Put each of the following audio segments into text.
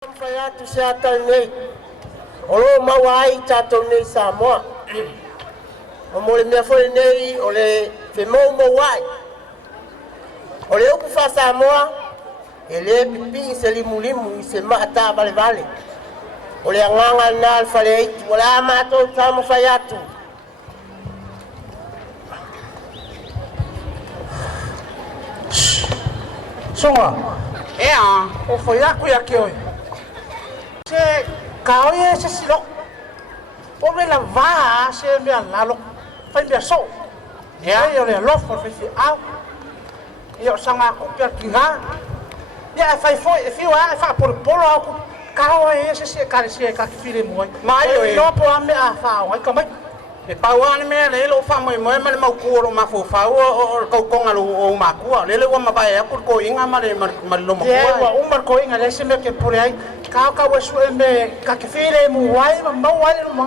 Faya tu sa tanei. Olo mawai tatou nei Samoa. O mole mea foi nei ole fe mau mawai. Ole upu fa Samoa ele pipi se limu se mata vale. Ole anganga na alfale itu wala mato tamo faya tu. Songa. O foi aku ya ke oi. Se kau ye se silok. O me la va se me la lo. Fai me so. Ya yo le lo for fi au. Yo sanga ko pe kinga. Ya fai foi fi wa fa por polo aku. Kau ye se ka file mo. Mai yo e. No po ame a fa wa ka mai. E pauana me le lo fa mo mo ma mau ku lo ma fo fa o ko konga lo o ma ku le le wa ma ba e ko inga ma le ma lo ma ku ye wa umar ko inga le se me ke por ai ka wa su me ka ke file mu wai ma wai lo ma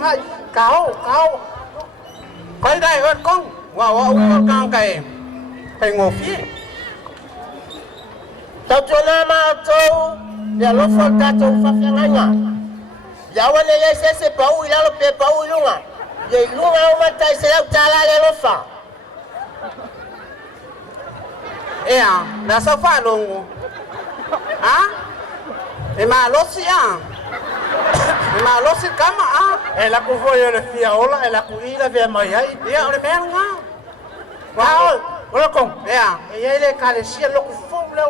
ka kai dai hot kong wa o kang kai kai ngo fi Tatona ma to ya lo fo tatou fa fianga. Ya wane ye se pau ila lo pe pau ilunga. Ye ilunga o matai se au tala le lo fa. na sa fa lo ha e ma lo si e ma lo si kama e la ku foi le fia ola e la ku ila ve mai ai ya o le me nga wa o ko e ye le ka le sia lo ku fo le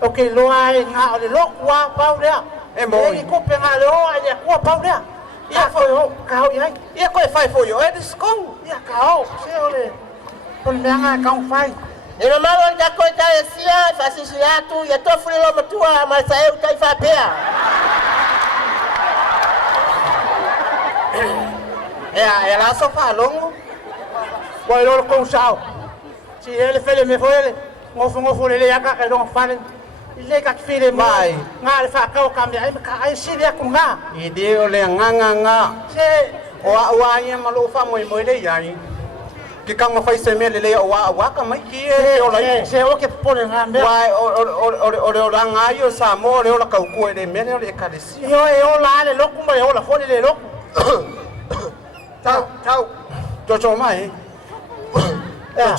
o ke lo ai nga o le lo wa pau le e mo e ko pe nga lo ai le ku pau le ya foi o ka o ai ya ko fai fo yo e dis kong ya ka o se o le o le nga ka o fai Ino malo da ko ta sia fa sisi atu ya to fuli lo matua ma sa eu tai fa pea. e la so fa longo Poi loro con sao. Si ele fele me foi ele. Ngofo le ya ka don fale. Ile ka file mai. Nga le fa ka o kambia ai ka ai si le ku nga. i de o le nga Se wa ye ma lo fa mo le ya ki ka ma fai se me le wa ka mai ki e o la se o ke pone nga me. wa o nga yo sa mo le o la ka ku e me le ka le si Yo e o la le loku mo e o la fole le loku. tau cho mai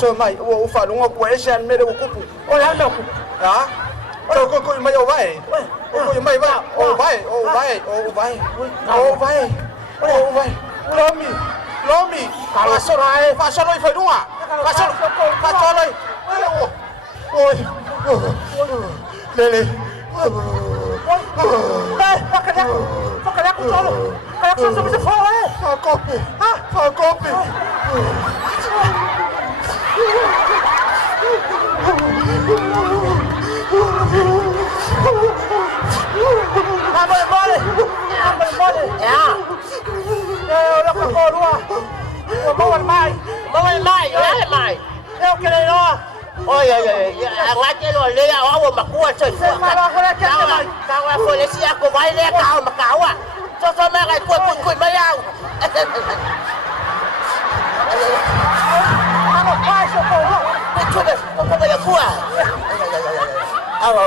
cho mai o fa lo ko e shan me le ku O la loku. ha ko mai o vai ko mai va o vai Lomi, fa so loi foi dunga. Fa so loi. Oi. Lele. Pakada ku solo. Kaya ku so fo e. Fa kopi. Amole. Ya. Eu la ko lua. O mo mai. Mai. Eu que le loa. Oi, ngate lo le ya o makua so. Ka wa fo le sia ko vai le ka o makawa. So me ga ku mai au. Ano pai so ko. Ko me le kua. Awo.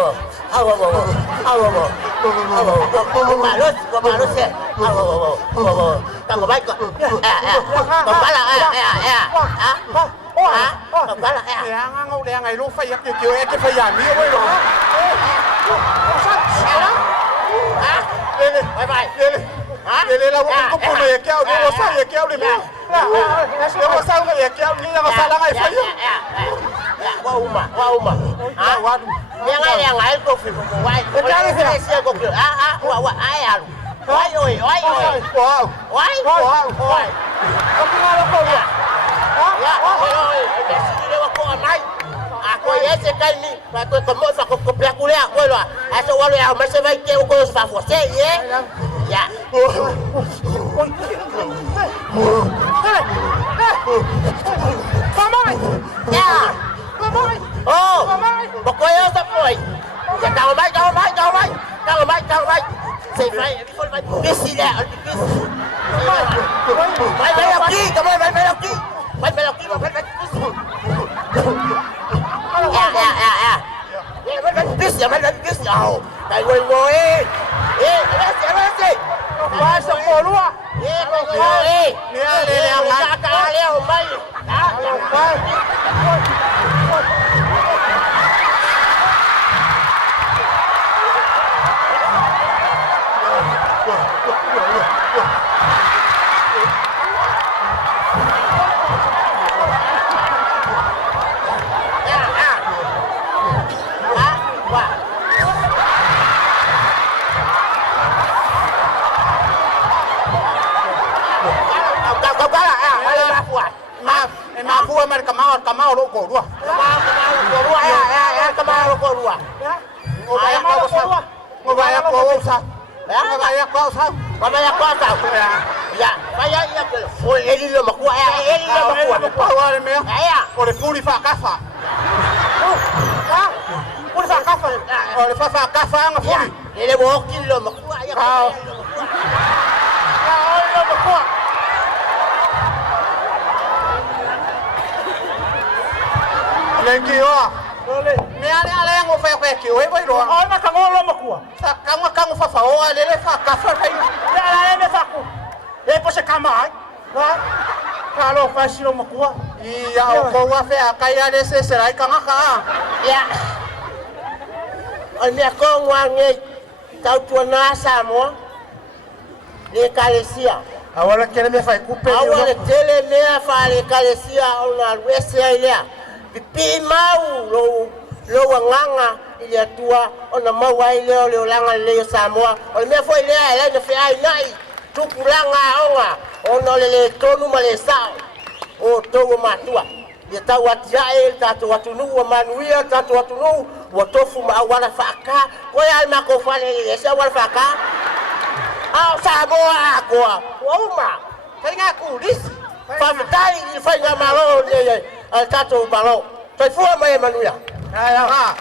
Malos ya. Awo. Tango baik kok. Kepala Kepala Ya ngau le ngai lu fai ki e ke fai ya mi oi lo. Lele, bye. Lele la ko ko le ke au lo sa ye ke au le mi. Yo sa ngai ye ke au ni nga sa la ngai fai. Wa uma. Yang ngai ko fi ko wai. Ko sia ko ki. Wa ai alu. Wai. Wow. Wai. Ko ngalo ko ya. Ya, le wa ko mai. Ako ese kai ni, ko mo fa ko pla ku le ko lo. Aso wa lo ya ma se vai ke ko fa fo se ye. Ya. Mamãe! Ya. Mamãe! Oh, pokoknya sa foi. Ya kau mai. Se vai bisi le. Vai aqui, kamu vai aqui. Vai aqui. Ya. Ya, vai bis. Kai ngồi. Nia le le ngai. Ka leo mai. Pua mer kamau lo ko dua. Kamau ko dua. Ngobaya ko sa. Ngobaya ko sa. Ngobaya ko sa. Ngobaya ko sa. Ya, vaya ya que fue él lo makua, él lo makua. Power me. Ya. Ore puri fa kafa. Puri fa kafa. Ore fa kafa nga puri. Ele bokin lo makua ya. Lo makua. Lengi wa. Me ale ngo fa fa ki oi oi ro. Ona ka ngolo makua. Sa kanga fa fa o ale fa kafa kai. Ya la me fa ku. E po se kamai. Ha? Kalau fa si lo makua. Iya o ko wa fa kai ale se serai kanga ka. Ya. Oni ko ngwange tau tuana Samoa. Le kalesia. Awala kele me fa kupe. Awala tele me fa le kalesia ona wese ile. Pipi mau lo nganga ile tua ona mau ai le langa le Samoa. O me foi le ala no fe ai nai. Tu kulanga onga ona le tonu malesa. O to matua. Dia tahu watia tatu watunu wa manuia tatu watunu watofu ma wala faka. Ko ya ma ko fale le sa wala faka. Au Samoa ko. Uma. Tenga kulis. Famitari ilifanya malo le tatu balo. Tafua mai manuia. Ya.